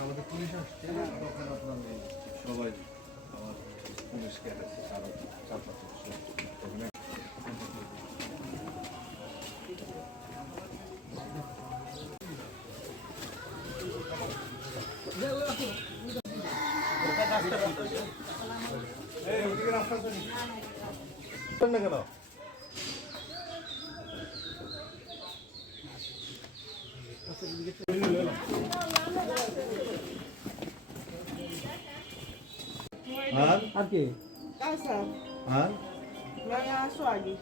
আমাদের পুলিশ আসছে সবাই আমার পুলিশ ক্যাডার আছে 4-5 কেন আর কি আর Swagi.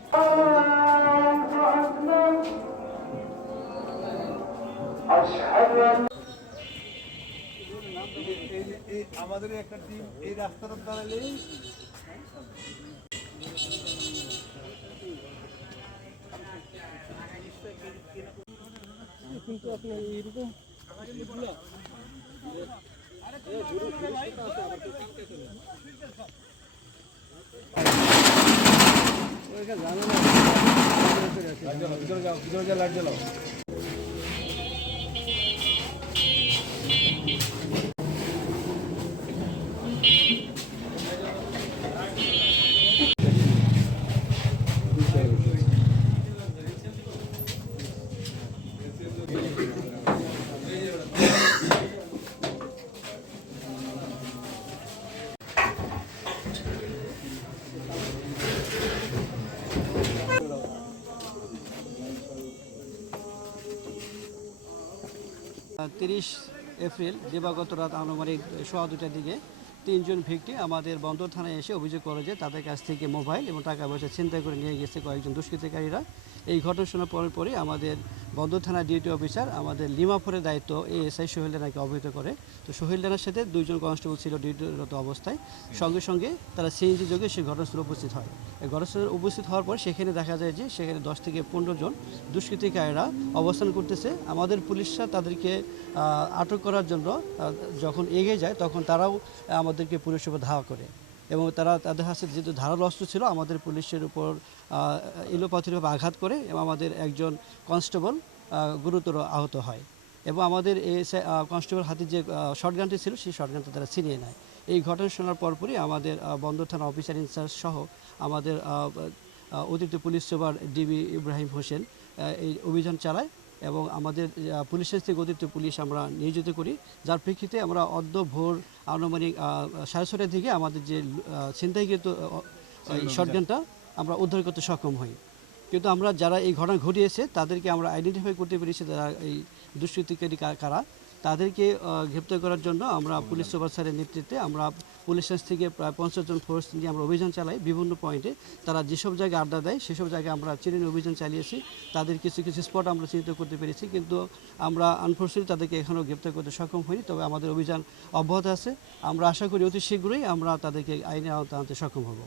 আমাদের একটা টিম এই রাস্তাটা দাঁড়ালেই কিন্তু আপনার এরকম লাইট জ্বালাও এপ্রিল দিবাগত রাত আনুমানিক 2:15টার দিকে 3 জন ব্যক্তি আমাদের বন্দর থানায় এসে অভিযোগ করে যে তাদের কাছ থেকে মোবাইল এবং টাকা পয়সা ছিনতাই করে নিয়ে গেছে কয়েকজন দুষ্কৃতিকারীরা। এই ঘটনা শোনার পরে আমাদের বন্দর থানার ডিউটি অফিসার আমাদের লিমাফরের দায়িত্ব এএসআই সোহেল রানাকে অবহিত করে। তো সোহেল রানার সাথে 2 জন কনস্টেবল ছিল ডিউটিরত অবস্থায়। সঙ্গে সঙ্গে তারা সিএনজি যোগে সেই ঘটনাস্থলে উপস্থিত হয়। এই ঘটনাস্থলে উপস্থিত হওয়ার পর সেখানে দেখা যায় যে সেখানে 10 থেকে 15 জন দুষ্কৃতিকারীরা অবস্থান করতেছে। আমাদের পুলিশরা তাদেরকে আটক করার জন্য যখন এগিয়ে যায় তখন তারাও আমাদেরকে পুলিশের উপর ধাওয়া করে এবং তাদের হাতে যেহেতু ধারালো অস্ত্র ছিল আমাদের পুলিশের উপর এলোপাথিরভাবে আঘাত করে এবং আমাদের একজন কনস্টেবল গুরুতর আহত হয় এবং আমাদের এই কনস্টেবল হাতে যে শটগানটি ছিল সেই শটগানটি তারা ছিনিয়ে নেয়। এই ঘটনা শোনার পরপরই আমাদের বন্দর থানা অফিসার ইনচার্জ সহ আমাদের অতিরিক্ত police super DB Ibrahim Hossain এই অভিযান চালায় এবং আমাদের পুলিশের থেকে অতিরিক্ত পুলিশ আমরা নিয়োজিত করি, যার প্রেক্ষিতে আমরা অদ্য ভোর আনুমানিক 6:30টার দিকে আমাদের যে ছিনতাইকৃত শটগানটা আমরা উদ্ধার করতে সক্ষম হই। কিন্তু আমরা যারা এই ঘটনা ঘটিয়েছে তাদেরকে আমরা আইডেন্টিফাই করতে পেরেছি তারা এই দুষ্কৃতিকারী কারা। তাদেরকে গ্রেপ্তার করার জন্য আমরা পুলিশ সুপার স্যারের নেতৃত্বে আমরা পুলিশ থেকে প্রায় 50 জন ফোর্স নিয়ে আমরা অভিযান চালাই বিভিন্ন পয়েন্টে। তারা যেসব জায়গায় আড্ডা দেয় সেসব জায়গায় আমরা চিরুনি অভিযান চালিয়েছি। তাদের কিছু স্পট আমরা চিহ্নিত করতে পেরেছি, কিন্তু আমরা আনফর্চুনেটলি তাদেরকে এখনও গ্রেপ্তার করতে সক্ষম হইনি। তবে আমাদের অভিযান অব্যাহত আছে। আমরা আশা করি অতি শীঘ্রই আমরা তাদেরকে আইনের আওতায় আনতে সক্ষম হব।